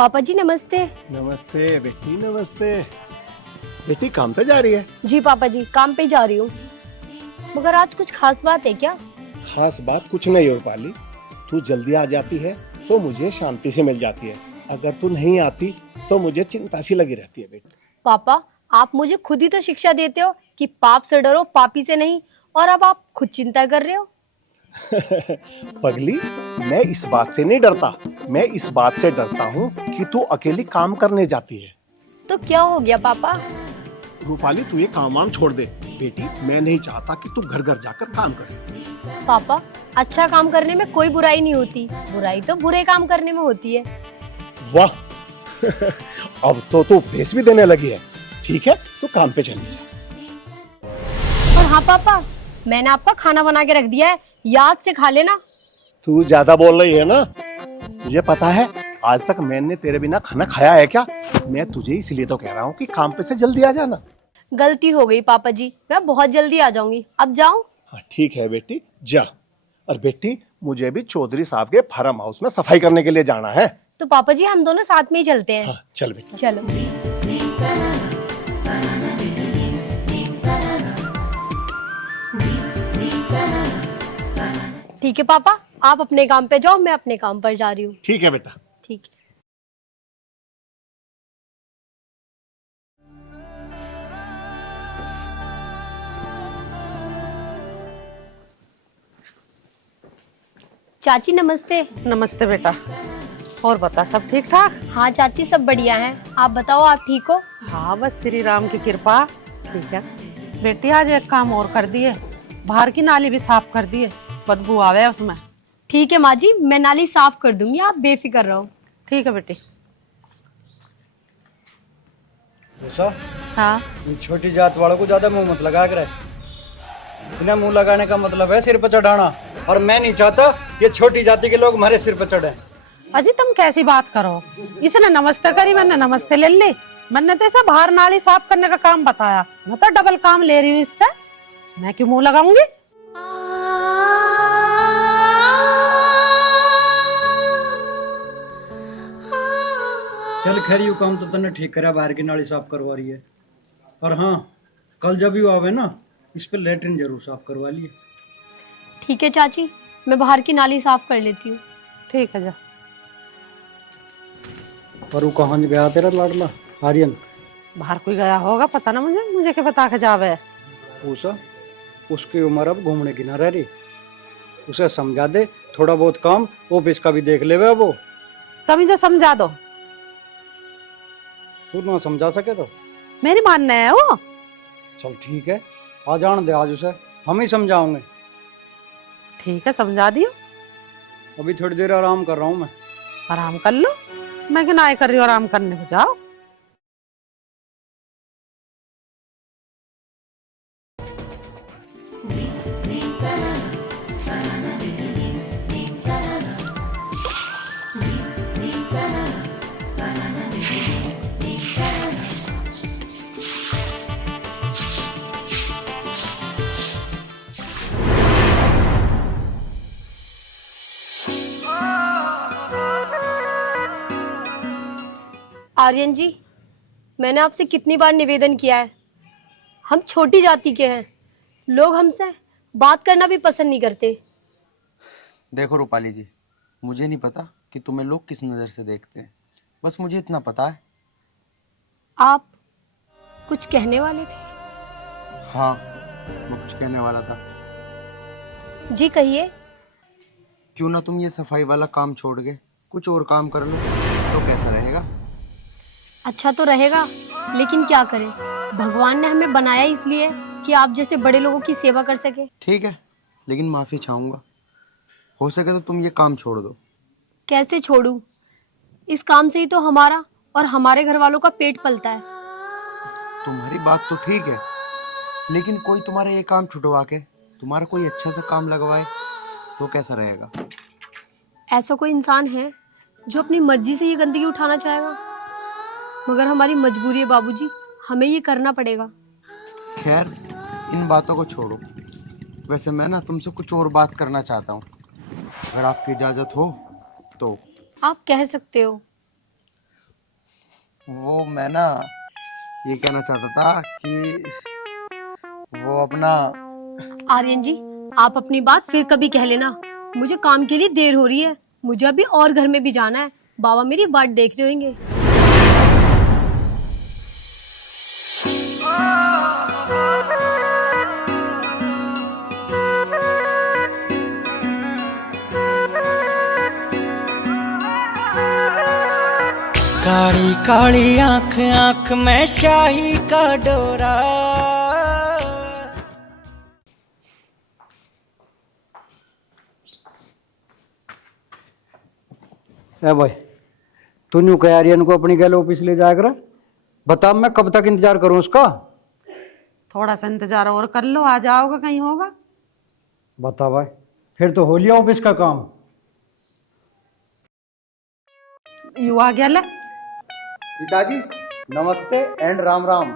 पापा जी नमस्ते। नमस्ते बेटी, नमस्ते। बेटी काम पे जा रही है? जी पापा जी काम पे जा रही हूँ। मगर आज कुछ खास बात है क्या? खास बात कुछ नहीं हो पाली। तू जल्दी आ जाती है तो मुझे शांति से मिल जाती है। अगर तू नहीं आती तो मुझे चिंता सी लगी रहती है बेटी। पापा आप मुझे खुद ही तो शिक्षा देते हो कि पाप से डरो पापी से नहीं, और अब आप खुद चिंता कर रहे हो। पगली, मैं इस बात से नहीं डरता। मैं इस बात से डरता हूँ कि तू अकेली काम करने जाती है। तो क्या हो गया पापा? रूपाली, तू ये काम वाम छोड़ दे। बेटी, मैं नहीं चाहता कि तू घर घर जाकर काम करे। पापा अच्छा काम करने में कोई बुराई नहीं होती, बुराई तो बुरे काम करने में होती है। वाह अब तो तू उपदेश भी देने लगी है। ठीक है, तू काम पे चली जा। और हाँ पापा, मैंने आपका खाना बना के रख दिया है, याद से खा लेना। तू ज्यादा बोल रही है ना। तुझे पता है आज तक मैंने तेरे बिना खाना खाया है क्या? मैं तुझे इसलिए तो कह रहा हूँ कि काम पे से जल्दी आ जाना। गलती हो गई पापा जी, मैं बहुत जल्दी आ जाऊंगी। अब जाऊं? हाँ ठीक है बेटी, जा। और बेटी, मुझे भी चौधरी साहब के फार्म हाउस में सफाई करने के लिए जाना है। तो पापा जी हम दोनों साथ में ही चलते हैं। हाँ चल बेटी। चलो। ठीक है पापा, आप अपने काम पे जाओ, मैं अपने काम पर जा रही हूँ। ठीक है बेटा। ठीक है। चाची नमस्ते। नमस्ते बेटा। और बता, सब ठीक ठाक? हाँ चाची सब बढ़िया है, आप बताओ आप ठीक हो? हाँ बस श्री राम की कृपा। ठीक है बेटी, आज एक काम और कर दिए, बाहर की नाली भी साफ कर दिए, बदबू आवे उसमें। ठीक है माँ जी, मैं नाली साफ कर दूंगी, आप बेफिक्र रहो। ठीक है बेटी। ऐसा हाँ इन छोटी जात वालों को ज्यादा मुंह मत लगा करे। इन्हें मुंह लगाने का मतलब है सिर पर चढ़ाना, और मैं नहीं चाहता ये छोटी जाति के लोग हमारे सिर पर चढ़े। अजी तुम कैसी बात करो, इसने नमस्ते करी, मैंने नमस्ते ले ली। मैंने तो इसे बाहर नाली साफ करने का काम बताया, मैं तो डबल काम ले रही हूँ इससे, मैं क्यों मुंह लगाऊंगी? चल खैर, यू काम तो तने ठीक करा, बाहर की नाली साफ करवा रही है। और हाँ, कल जब यू आवे ना, इस पे लेटरिन जरूर साफ करवा लिए। ठीक है चाची, मैं बाहर की नाली साफ कर लेती हूँ। ठीक है जा। और वो कहाँ गया तेरा लाडला आर्यन? बाहर कोई गया होगा, पता ना मुझे, मुझे क्या बता के जावे। उसा उसकी उम्र अब घूमने की ना रह रही। उसे समझा दे, थोड़ा बहुत काम ऑफिस का भी देख लेवे। वो तुम जो समझा दो। तू ना समझा सके तो मेरी मानना है वो। चल ठीक है, आ जान दे, आज उसे हम ही समझाओगे। ठीक है समझा दियो। अभी थोड़ी देर आराम कर रहा हूँ मैं। आराम कर लो, मैं क्या ना कर रही हूँ, आराम करने को जाओ। आर्यन जी, मैंने आपसे कितनी बार निवेदन किया है, हम छोटी जाति के हैं, लोग हमसे बात करना भी पसंद नहीं करते। देखो रूपाली जी, मुझे नहीं पता कि तुम्हें लोग किस नज़र से देखते हैं, बस मुझे इतना पता है। आप कुछ कहने वाले थे? हाँ, मैं कुछ कहने वाला था। जी कहिए। क्यों ना तुम ये सफाई वाला काम छोड़ के कुछ और काम कर लो, तो कैसा रहेगा? अच्छा तो रहेगा, लेकिन क्या करें, भगवान ने हमें बनाया इसलिए कि आप जैसे बड़े लोगों की सेवा कर सके। ठीक है, लेकिन माफ़ी चाहूँगा, हो सके तो तुम ये काम छोड़ दो। कैसे छोड़ूं? इस काम से ही तो हमारा और हमारे घर वालों का पेट पलता है। तुम्हारी बात तो ठीक है, लेकिन कोई तुम्हारा ये काम छुटवा के तुम्हारा कोई अच्छा सा काम लगवाए तो कैसा रहेगा? ऐसा कोई इंसान है जो अपनी मर्जी से ये गंदगी उठाना चाहेगा? मगर हमारी मजबूरी है बाबूजी, हमें ये करना पड़ेगा। खैर, इन बातों को छोड़ो। वैसे मैं ना तुमसे कुछ और बात करना चाहता हूँ, अगर आपकी इजाज़त हो तो। आप कह सकते हो। वो मैं ना ये कहना चाहता था कि वो अपना आर्यन जी, आप अपनी बात फिर कभी कह लेना। मुझे काम के लिए देर हो रही है, मुझे अभी और घर में भी जाना है। बाबा मेरी बाट देख रहे होंगे। काली काली आंख आंख में शाही का डोरा। ए भाई, तू न्यू कह आर्यन को अपनी गैल ऑफिस ले जाया कर। बता मैं कब तक इंतजार करूं उसका? थोड़ा सा इंतजार और कर लो, आ जाओगे कहीं होगा। बता भाई, फिर तो हो लिया ऑफिस का काम। यू आ गया ले। पिताजी नमस्ते एंड राम राम।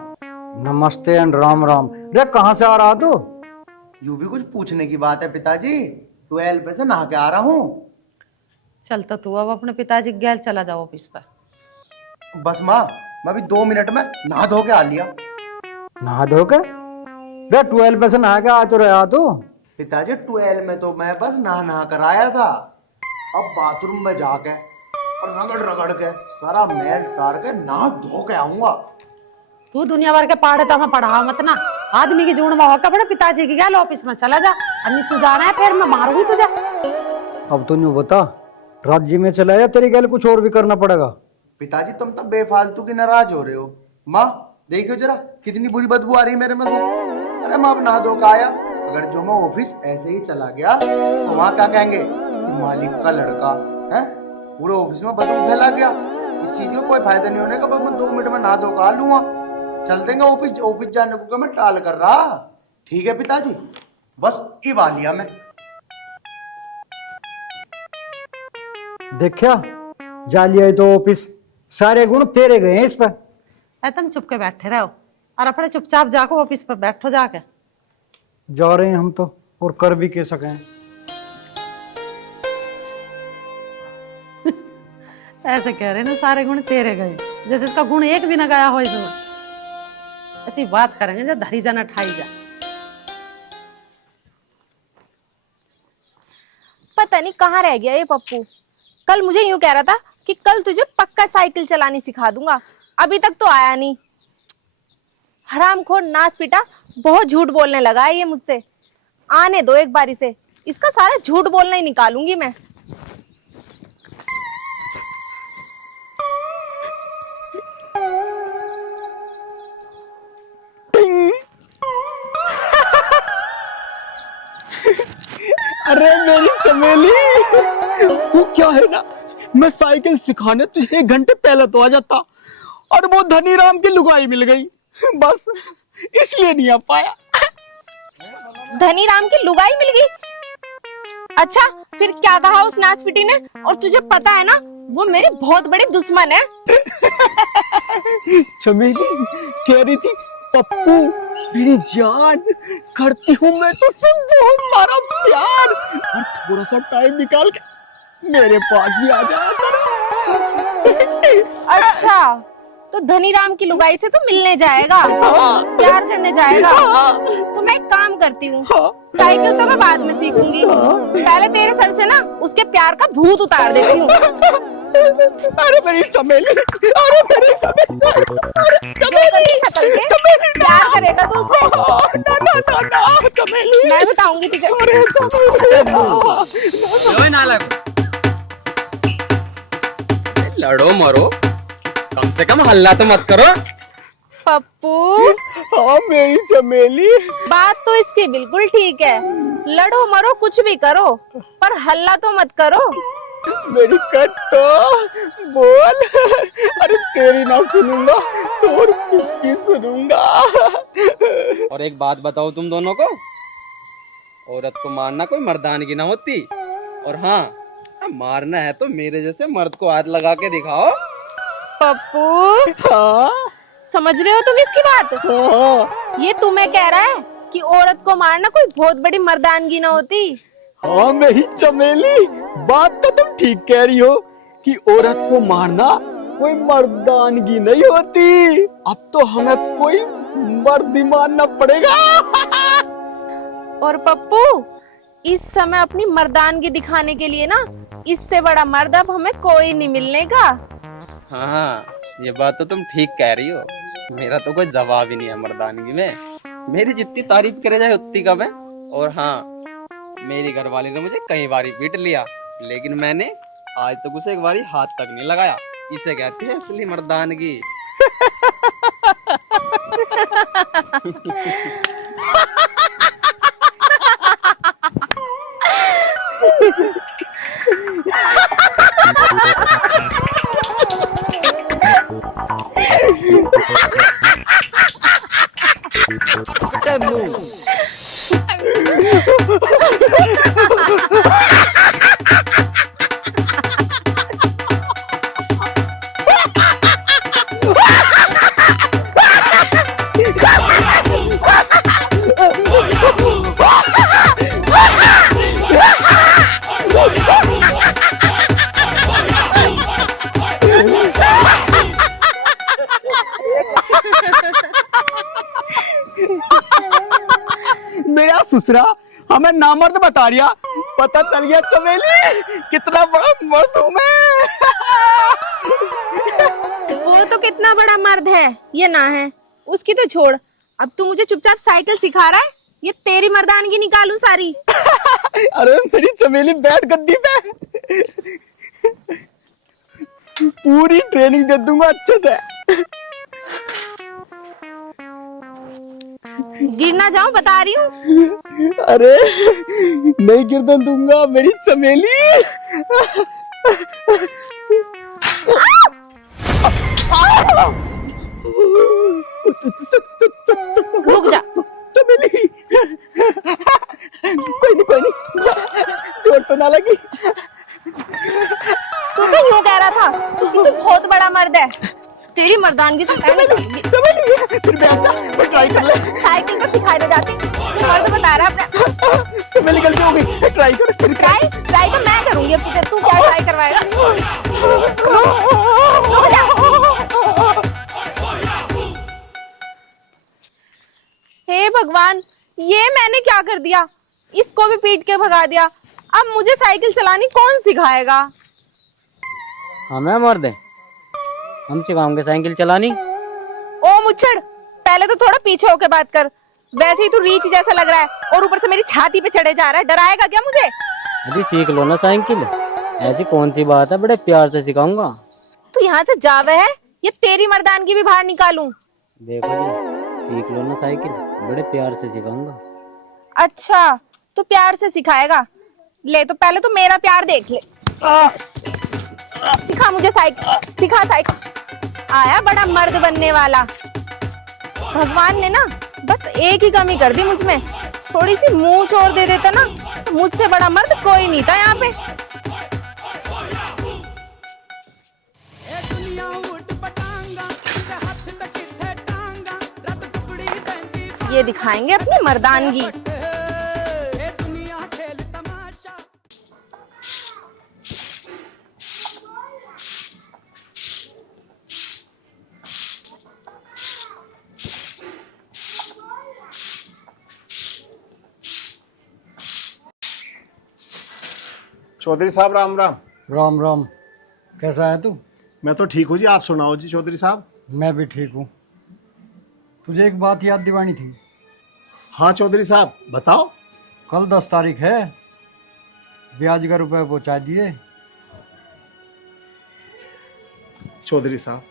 नमस्ते एंड राम राम। रे कहाँ से आ रहा तू? यूं भी कुछ पूछने की बात है पिताजी। 12 पे से नहा के आ रहा हूँ। चल तो तू अब अपने पिताजी के गैल चला जाओ ऑफिस पर। बस माँ, मैं अभी 2 मिनट में नहा धो के आ लिया। नहा धो के? रे 12 पे से नहा के आ तो रहा तू। पिताजी 12 में तो मैं बस नहा कर आया था। अब बाथरूम में जाके और रगड़ रगड़ के सारा मैल उतार के नहा धो के आऊंगा। तू दुनिया भर के पहाड़े तो हमें पढ़ा मत ना। आदमी की जून में होकर अपने पिताजी की गैल ऑफिस में चला जा। अन्य तू जाना है फिर मैं मारूंगी तुझे। अब तू न्यू बता, राज्य में चला या तेरी गैल कुछ और भी करना पड़ेगा? पिताजी तुम तो बेफालतू की नाराज हो रहे हो। माँ देखियो जरा कितनी बुरी बदबू आ रही है मेरे में से। अरे मैं अब नहा धो के आया, अगर जो मैं ऑफिस ऐसे ही चला गया तो वहाँ क्या कहेंगे? मालिक का लड़का है, पूरे ऑफिस में बदबू फैला गया। इस चीज का कोई फायदा नहीं होने का। बस मैं 2 मिनट में नहा धो के आ लूंगा। चल देंगे ऑफिस। ऑफिस जाने को मैं टाल कर रहा। ठीक है पिताजी, बस इब आ लिया मैं। देखा जा लिया तो ऑफिस, सारे गुण तेरे गए हैं इस पर। तुम चुप के बैठे रहो और अपने चुपचाप जाको ऑफिस पर बैठो जाके। जा रहे हैं हम तो, और कर भी के सके। ऐसे कह रहे ना सारे गुण तेरे गए, जैसे इसका गुण एक भी ना गया हो इसमें। ऐसी बात करेंगे जब धरी जाना ठाई जा। पता नहीं कहाँ रह गया ये पप्पू। कल मुझे यूं कह रहा था कि कल तुझे पक्का साइकिल चलानी सिखा दूंगा, अभी तक तो आया नहीं। हरामखोर नास पिटा, बहुत झूठ बोलने लगा है ये मुझसे। आने दो एक बारी से, इसका सारा झूठ बोलना ही निकालूंगी मैं। अरे मेरी चमेली, वो क्या है ना, मैं साइकिल सिखाने तुझे 1 घंटे पहले तो आ जाता, और वो धनीराम की लुगाई मिल गई, बस इसलिए नहीं आ पाया। धनीराम की लुगाई मिल गई? अच्छा फिर क्या कहा उस नासपिटी ने? और तुझे पता है ना वो मेरी बहुत बड़ी दुश्मन है। चमेली कह रही थी पप्पू मेरी जान, करती हूँ मैं तुझसे बहुत सारा प्यार, और थोड़ा सा टाइम निकाल के मेरे पास भी आ जाया करो। अच्छा तो धनीराम की लुगाई से तो मिलने जाएगा, प्यार करने जाएगा। तो मैं एक काम करती हूँ, साइकिल तो मैं बाद में सीखूंगी, पहले तेरे सर से ना उसके प्यार का भूत उतार देती हूँ। अरे मेरी चमेली, अरे मेरी चमेली, अरे चमेली, चमेली प्यार करेगा तू उससे? ना चमेली, मैं बताऊंगी तुझे। अरे चमेली ना लगो, लड़ो मरो, कम से कम हल्ला तो मत करो। पप्पू हाँ मेरी चमेली, बात तो इसकी बिल्कुल ठीक है, लड़ो मरो कुछ भी करो पर हल्ला तो मत करो। मेरी कट्टो बोल, अरे तेरी ना सुनूंगा तो और किसकी सुनूंगा। और एक बात बताओ तुम दोनों को, औरत को मारना कोई मर्दानगी ना होती, और हाँ मारना है तो मेरे जैसे मर्द को हाथ लगा के दिखाओ। पप्पू हाँ समझ रहे हो तुम इसकी बात? हाँ ये तुम्हें कह रहा है कि औरत को मारना कोई बहुत बड़ी मर्दानगी ना होती। हाँ मेरी चमेली, बात तो तुम ठीक कह रही हो कि औरत को मारना कोई मर्दानगी नहीं होती। अब तो हमें कोई मर्द ही मानना पड़ेगा। और पप्पू, इस समय अपनी मर्दानगी दिखाने के लिए ना इससे बड़ा मर्द अब हमें कोई नहीं मिलने का। हाँ, ये बात तो तुम ठीक कह रही हो। मेरा तो कोई जवाब ही नहीं है मर्दानगी में। मेरी जितनी तारीफ करे जाए उतनी कम है। और हाँ, मेरी घरवाली ने मुझे कई बार पीट लिया, लेकिन मैंने आज तक उसे एक बार हाथ तक नहीं लगाया। इसे कहती है असली मर्दानगी। मेरा ससुरा हमें नामर्द बता रिया। पता चल गया चमेली कितना बड़ा मर्द हूँ मैं। वो तो कितना बड़ा मर्द है ये ना है, उसकी तो छोड़। अब तू मुझे चुपचाप साइकिल सिखा रहा है, ये तेरी मर्दानगी निकालूं सारी। अरे मेरी चमेली बैठ गद्दी पे, पूरी ट्रेनिंग दे दूंगा अच्छे से। गिर ना जाऊं बता रही हूँ। अरे नहीं गिरने दूंगा मेरी चमेली। रुक जा। चमेली कोई नहीं चोट तो ना लगी। तू तो यूं कह रहा था कि तू बहुत बड़ा मर्द है, तेरी मर्दानगी से चमेली फिर बैठ जा, मैं ट्राई कर ले। साइकिल तो सिखाने जाती, तू मर्द बता रहा है अपना। चमेली गलती हो गई, ट्राई कर। ट्राई तो मैं करूंगी अब तुझे, तू क्या ट्राई करवाएगा। रुक जा। हे भगवान, ये मैंने क्या कर दिया, इसको भी पीट के भगा दिया। अब मुझे साइकिल चलानी कौन सिखाएगा। हमें मर्द है, हम सिखाओगे साइकिल चलानी। ओ मुच्छड़, पहले तो थोड़ा पीछे होके बात कर। वैसे ही तू रीच जैसा लग रहा है और ऊपर से मेरी छाती पे चढ़े जा रहा है। डराएगा क्या मुझे। अभी सीख लो ना साइकिल, ऐसी कौन सी बात है, बड़े प्यार से सिखाऊंगा। तू यहाँ से जावे है, ये तेरी मर्दानगी भी बाहर निकालूं। देखो जी, सीख लो ना साइकिल, बड़े प्यार से सिखाऊंगा। अच्छा, तू प्यार से सिखाएगा। ले तो पहले तो मेरा प्यार देख ले। सिखा मुझे साइकिल, सिखा साइकिल। आया बड़ा मर्द बनने वाला। भगवान ने ना बस एक ही कमी कर दी मुझ में, थोड़ी सी मुंह छोड़ दे देता ना, तो मुझसे बड़ा मर्द कोई नहीं था यहाँ पे। ये दिखाएंगे अपनी मर्दानगी। चौधरी साहब राम राम। राम राम। कैसा है तू? मैं तो ठीक हूँ जी, आप सुनाओ जी चौधरी साहब। मैं भी ठीक हूँ। तुझे एक बात याद दिवानी थी। हाँ चौधरी साहब बताओ। कल 10 तारीख है, ब्याज का रुपए पहुँचा दिए। चौधरी साहब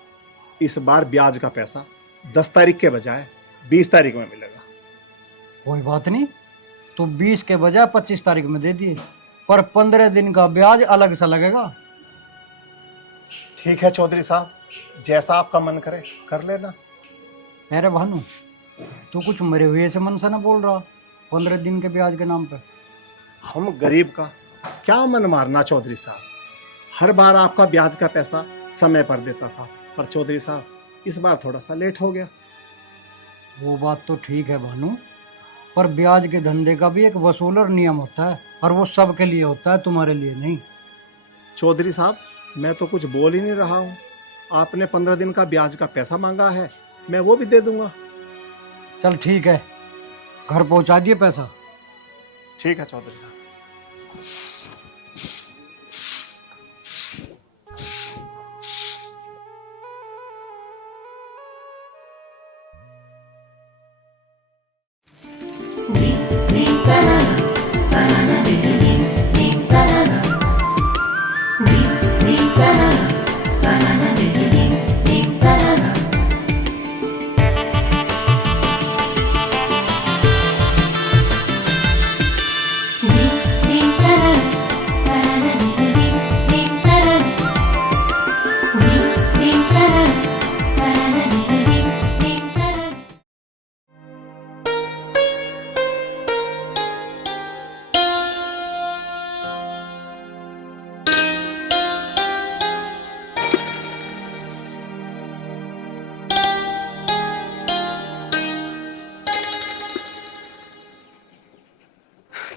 इस बार ब्याज का पैसा 10 तारीख के बजाय 20 तारीख में मिलेगा। कोई बात नहीं, तो 20 के बजाय 25 तारीख में दे दिए, पर 15 दिन का ब्याज अलग से लगेगा। ठीक है चौधरी साहब, जैसा आपका मन करे कर लेना। अरे भानु, तू कुछ मरे हुए से मन से ना बोल रहा, 15 दिन के ब्याज के नाम पे। हम गरीब का क्या मन मारना चौधरी साहब, हर बार आपका ब्याज का पैसा समय पर देता था, पर चौधरी साहब इस बार थोड़ा सा लेट हो गया। वो बात तो ठीक है भानु, पर ब्याज के धंधे का भी एक वसूलर नियम होता है, और वो सबके लिए होता है, तुम्हारे लिए नहीं। चौधरी साहब मैं तो कुछ बोल ही नहीं रहा हूँ, आपने 15 दिन का ब्याज का पैसा मांगा है, मैं वो भी दे दूंगा। चल ठीक है, घर पहुंचा दिए पैसा। ठीक है चौधरी साहब।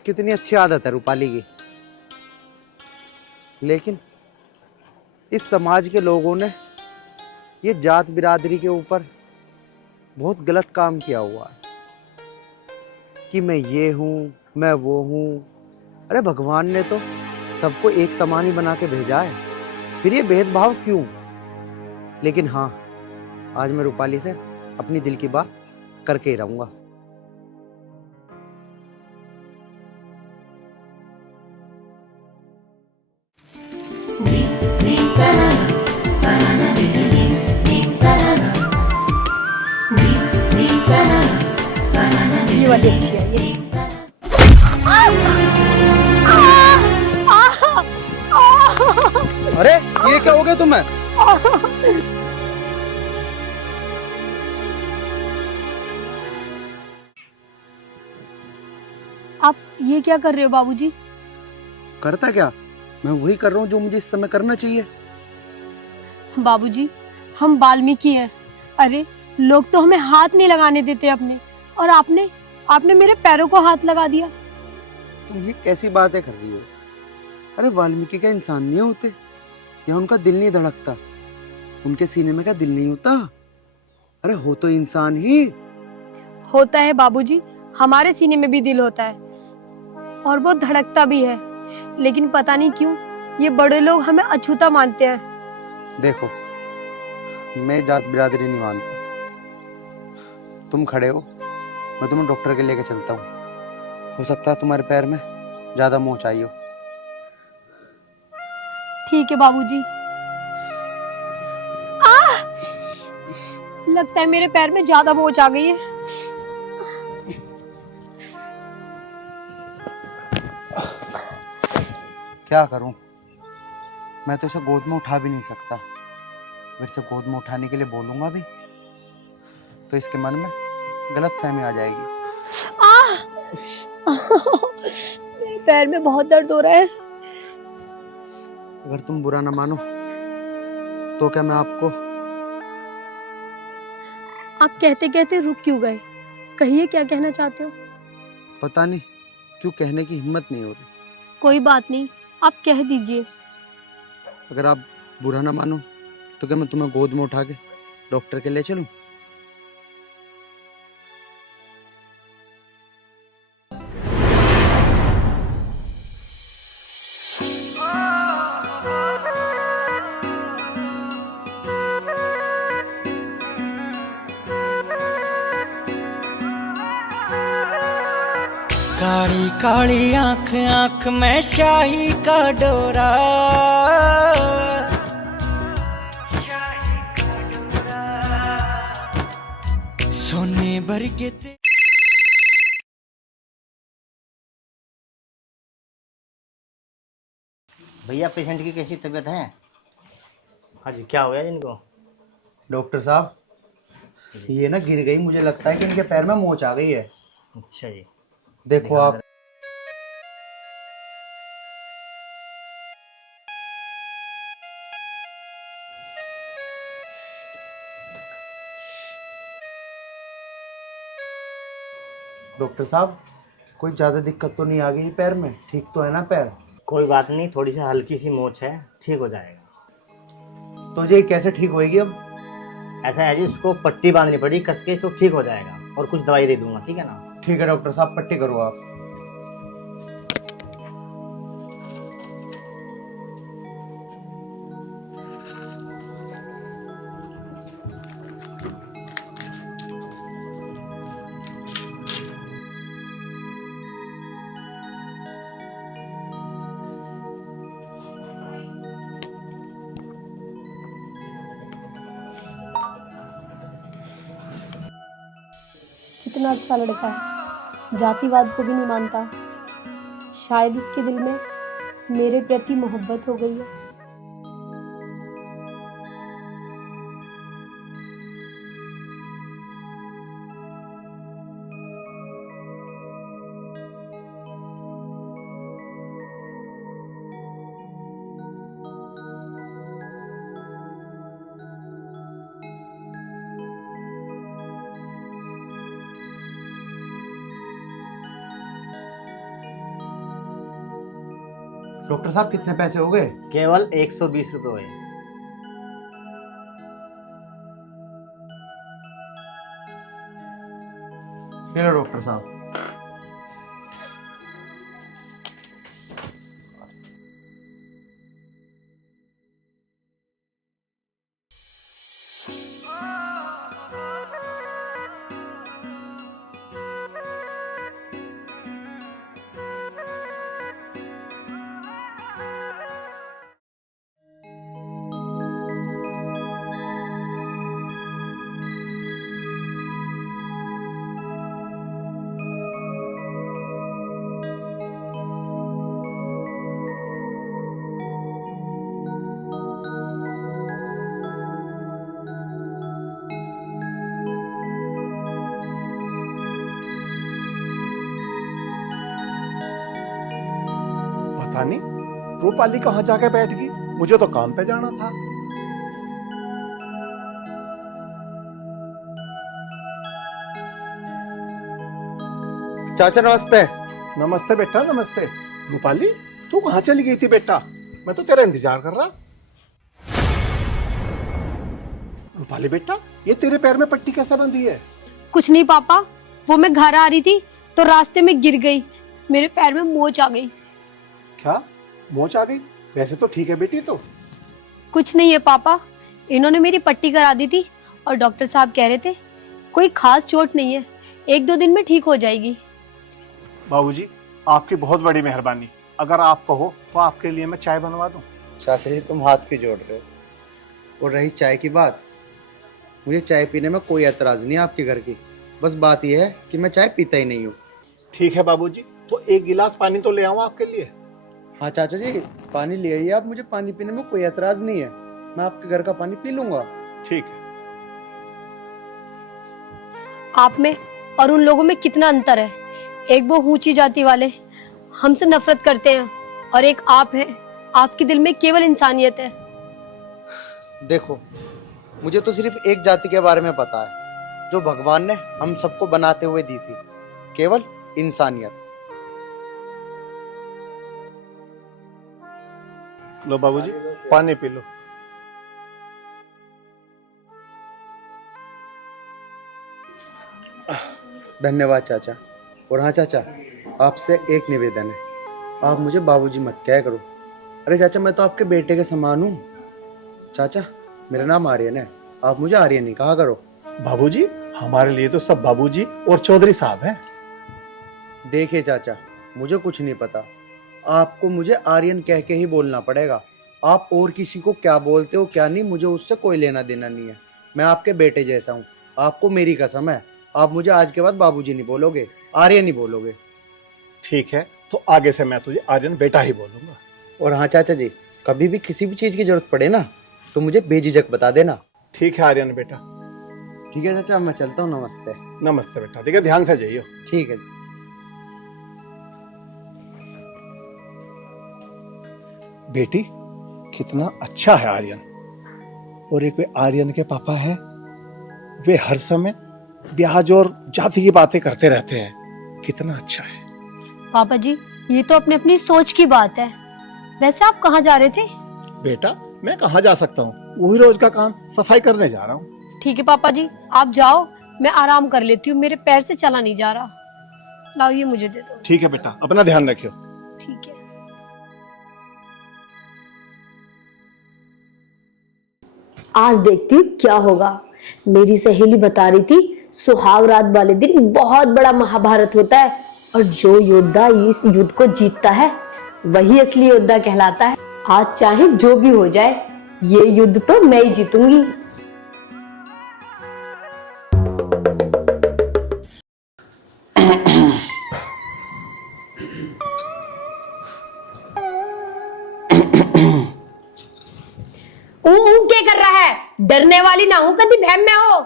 कितनी अच्छी आदत है रूपाली की, लेकिन इस समाज के लोगों ने ये जात बिरादरी के ऊपर बहुत गलत काम किया हुआ है कि मैं ये हूँ, मैं वो हूँ। अरे भगवान ने तो सबको एक समान ही बना के भेजा है, फिर ये भेदभाव क्यों? लेकिन हाँ, आज मैं रूपाली से अपनी दिल की बात करके ही रहूंगा। ये वाली अच्छी है ये। अरे ये क्या हो गया तुम्हें? आप ये क्या कर रहे हो बाबूजी? करता क्या, मैं वही कर रहा हूँ जो मुझे इस समय करना चाहिए। बाबूजी, हम वाल्मीकि हैं। अरे लोग तो हमें हाथ नहीं लगाने देते अपने, और आपने मेरे पैरों को हाथ लगा दिया। तुम ये कैसी बातें कर रही हो? अरे वाल्मीकि क्या इंसान नहीं होते, या उनका दिल नहीं धड़कता? उनके सीने में क्या दिल नहीं होता? अरे हो तो इंसान ही। होता है बाबूजी, हमारे सीने में भी दिल होता है और वो धड़कता भी है, लेकिन पता नहीं क्यों ये बड़े लोग हमें अछूता मानते हैं। देखो, मैं जात बिरादरी नहीं मानता। तुम खड़े हो, मैं तुम्हें डॉक्टर के लेके चलता हूँ। हो सकता है तुम्हारे पैर में ज्यादा मोच आई हो। ठीक है बाबूजी। लगता है मेरे पैर में ज्यादा मोच आ गई है। क्या करूं, मैं तो इसे गोद में उठा भी नहीं सकता। मेरे से गोद में उठाने के लिए बोलूंगा भी तो इसके मन में गलतफहमी आ जाएगी। मेरे पैर में बहुत दर्द हो रहा है। अगर तुम बुरा ना मानो तो क्या मैं आपको... आप कहते कहते रुक क्यों गए? कहिए क्या कहना चाहते हो। पता नहीं क्यों कहने की हिम्मत नहीं हो रही। कोई बात नहीं, आप कह दीजिए। अगर आप बुरा ना मानो तो क्या मैं तुम्हें गोद में उठा के डॉक्टर के ले चलूं? काली काली आंख आंख में शाही का डोरा, सोने भर के भैया पेशेंट की कैसी तबीयत है? हाँ जी, क्या हो गया इनको? डॉक्टर साहब, ये ना गिर गई, मुझे लगता है कि इनके पैर में मोच आ गई है। अच्छा जी, देखो आप। डॉक्टर साहब, कोई ज्यादा दिक्कत तो नहीं आ गई पैर में? ठीक तो है ना पैर? कोई बात नहीं, थोड़ी सी हल्की सी मोच है, ठीक हो जाएगा। तो ये कैसे ठीक होएगी अब? ऐसा है जी, उसको पट्टी बांधनी पड़ी कस के, तो ठीक हो जाएगा, और कुछ दवाई दे दूंगा, ठीक है ना? ठीक है डॉक्टर साहब, पट्टी करो आप। कितना अच्छा लड़का है, जातिवाद को भी नहीं मानता। शायद इसके दिल में मेरे प्रति मोहब्बत हो गई है। डॉक्टर साहब कितने पैसे हो गए? केवल 120 रुपये हुए। ले लो डॉक्टर साहब। पता नहीं रूपाली कहाँ जाके बैठ गई, मुझे तो काम पे जाना था। चाचा नमस्ते। नमस्ते बेटा, नमस्ते। रूपाली तू कहाँ चली गई थी बेटा? मैं तो तेरा इंतजार कर रहा। रूपाली बेटा, ये तेरे पैर में पट्टी कैसे बंधी है? कुछ नहीं पापा, वो मैं घर आ रही थी तो रास्ते में गिर गई, मेरे पैर में मोच आ गई। क्या मोच आ गई? वैसे तो ठीक है बेटी। तो कुछ नहीं है पापा, इन्होंने मेरी पट्टी करा दी थी और डॉक्टर साहब कह रहे थे कोई खास चोट नहीं है, 1-2 दिन में ठीक हो जाएगी। बाबूजी आपकी बहुत बड़ी मेहरबानी। अगर आप कहो तो आपके लिए मैं चाय बनवा दूं। चाचा जी तुम हाथ क्यों जोड़ रहे हो? और रही चाय की बात, मुझे चाय पीने में कोई एतराज नहीं है आपके घर की। बस बात यह है कि मैं चाय पीता ही नहीं हूँ। ठीक है बाबूजी, तो 1 गिलास पानी तो ले आऊं आपके लिए। हाँ चाचा जी, पानी ले आइए आप, मुझे पानी पीने में कोई एतराज नहीं है, मैं आपके घर का पानी पी लूंगा। ठीक है। आप में और उन लोगों में कितना अंतर है। एक वो ऊंची जाति वाले हमसे नफरत करते हैं और एक आप हैं, आपके दिल में केवल इंसानियत है। देखो, मुझे तो सिर्फ एक जाति के बारे में पता है जो भगवान ने हम सबको बनाते हुए दी थी, केवल इंसानियत। लो बाबूजी पानी पी लो। धन्यवाद चाचा। और हाँ चाचा, आपसे एक निवेदन है, आप मुझे बाबूजी मत क्या करो। अरे चाचा, मैं तो आपके बेटे के समान हूँ। चाचा मेरा नाम आर्यन है, आप मुझे आर्यन ही कहा करो। बाबूजी हमारे लिए तो सब बाबूजी और चौधरी साहब हैं। देखिए चाचा, मुझे कुछ नहीं पता, आपको मुझे आर्यन कह के ही बोलना पड़ेगा। आप और किसी को क्या बोलते हो क्या नहीं, मुझे उससे कोई लेना देना नहीं है। मैं आपके बेटे जैसा हूँ, आपको मेरी कसम है, आप मुझे आज के बाद बाबूजी नहीं बोलोगे, आर्यन ही बोलोगे। ठीक है, तो आगे से मैं तुझे आर्यन बेटा ही बोलूंगा। और हाँ चाचा जी, कभी भी किसी भी चीज की जरूरत पड़े ना तो मुझे बेझिझक बता देना। ठीक है आर्यन बेटा। ठीक है चाचा, मैं चलता हूँ। नमस्ते। नमस्ते बेटा, ठीक है, ध्यान से जाइयो। ठीक है। बेटी कितना अच्छा है आर्यन, और एक वे आर्यन के पापा हैं, वे हर समय ब्याज और जाति की बातें करते रहते हैं। कितना अच्छा है। पापा जी ये तो अपनी अपनी सोच की बात है। वैसे आप कहाँ जा रहे थे? बेटा मैं कहाँ जा सकता हूँ, वही रोज का काम सफाई करने जा रहा हूँ। ठीक है पापा जी, आप जाओ, मैं आराम कर लेती हूँ, मेरे पैर से चला नहीं जा रहा। लाओ ये मुझे दे दो। ठीक है बेटा, अपना ध्यान रखियो। ठीक है। आज देखती हूँ क्या होगा। मेरी सहेली बता रही थी सुहाग रात वाले दिन बहुत बड़ा महाभारत होता है और जो योद्धा इस युद्ध को जीतता है वही असली योद्धा कहलाता है। आज चाहे जो भी हो जाए, ये युद्ध तो मैं ही जीतूंगी। क्या कर रहा है? डरने वाली ना हूं, कभी भैम में हो।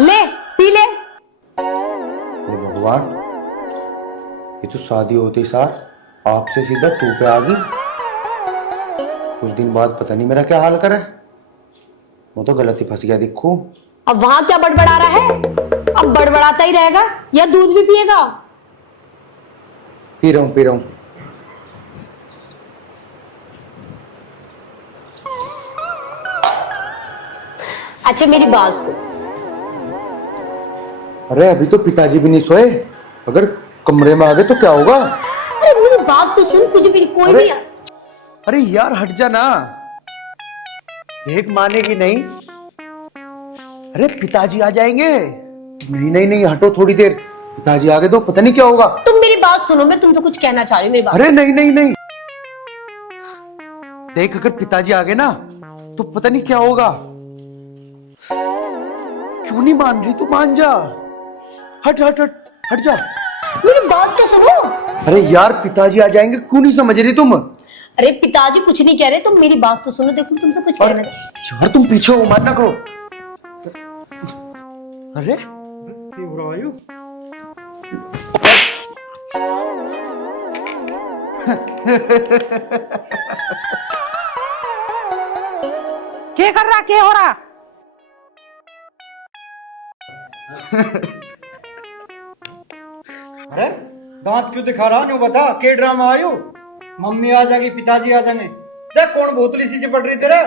ले पी ले। हे भगवान, ये तो शादी होते सार आपसे सीधा तू पे आ गई। कुछ दिन बाद पता नहीं मेरा क्या हाल करे। मैं तो गलत ही फंस गया दिखू। अब वहां क्या बड़बड़ा रहा है? अब बड़बड़ाता ही रहेगा या दूध भी पिएगा? पी रहा हूँ, पी रहा हूँ। अच्छा मेरी बात सुन। अरे अभी तो पिताजी भी नहीं सोए, अगर कमरे में आ गए तो क्या होगा? अरे मेरी बात तो सुन, कुछ भी कोई भी। अरे यार हट जा ना, देख मानेगी नहीं। अरे पिताजी आ जाएंगे। नहीं नहीं नहीं, हटो थोड़ी देर, पिताजी आ गए तो पता नहीं क्या होगा। तुम मेरी बात सुनो, मैं तुमसे कुछ कहना चाह रही हूँ, मेरी बात। अरे नहीं नहीं नहीं, देख अगर पिताजी आ गए ना तो पता नहीं क्या होगा। क्यों नहीं मान रही? तू मान जा। हट हट हट हट जा। मेरी बात तो सुनो। अरे यार पिताजी आ जाएंगे, क्यों नहीं समझ रही तुम? अरे पिताजी कुछ नहीं कह रहे, तुम मेरी बात तो सुनो। देखो तुमसे कुछ कहना है। यार तुम पीछे हो, मान ना करो। अरे क्या कर रहा, क्या हो रहा? अरे दांत क्यों दिखा रहा न्यू बता, के ड्रामा आयो? मम्मी आ जाएगी, पिताजी आ जाने। देख कौन बोतली सी चिपट रही तेरा।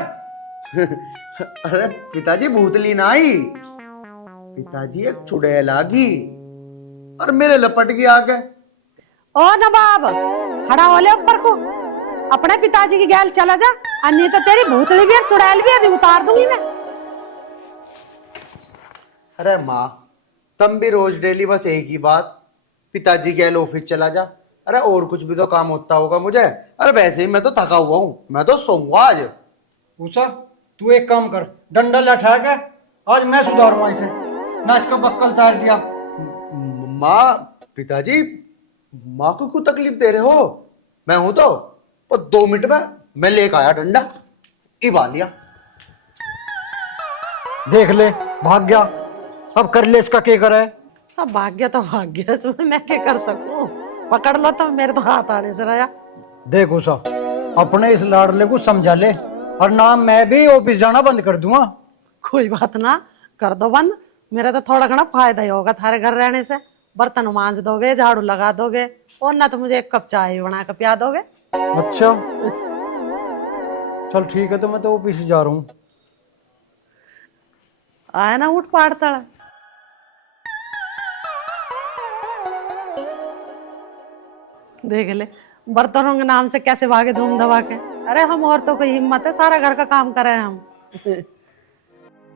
अरे पिताजी भूतली ना आई, पिताजी एक चुड़ैल आ गई और मेरे लपट गई आके। ओ नवाब, खड़ा हो ले ऊपर को, अपने पिताजी की गैल चला जा, अन्य तो तेरी भूतली भी और चुड़ैल भी अभी उतार दूंगी मैं। अरे माँ, तुम भी रोज डेली बस एक ही बात, पिताजी गैल ऑफिस चला जा। अरे और कुछ भी तो काम होता होगा मुझे। अरे वैसे ही मैं तो थका हुआ हूँ, मैं तो सोऊंगा आज। उषा तू एक काम कर, डंडा लठा के आज मैं सुधारूंगा इसे। नाच का बक्कल तार दिया। माँ, पिताजी माँ को क्यों तकलीफ दे रहे हो? मैं हूं तो 2 मिनट में मैं लेकर आया डंडा, इबा लिया। देख ले भाग गया, अब कर ले इसका क्या करे। अब भाग्य तो भाग्य, इसमें मैं क्या कर सकूं? पकड़ लो तो मेरे तो हाथ आने से रहा। देख उषा, अपने इस लाडले को समझा ले, और ना मैं भी ऑफिस जाना बंद कर दूंगा। कोई बात ना, कर दो बंद। मेरा तो थोड़ा घना फायदा ही होगा थारे घर रहने से। बर्तन मांज दोगे, झाड़ू लगा दोगे, और ना तो मुझे एक कप चाय बना कर पिया दोगे। अच्छा चल ठीक है, तो मैं तो ऑफिस जा रहा हूँ। आया ना उठ पाड़ तड़ा। देख ले बर्तनों के नाम से कैसे भागे धूम धमा के। अरे हम औरतों की हिम्मत है, सारा घर का काम कर रहे हैं हम।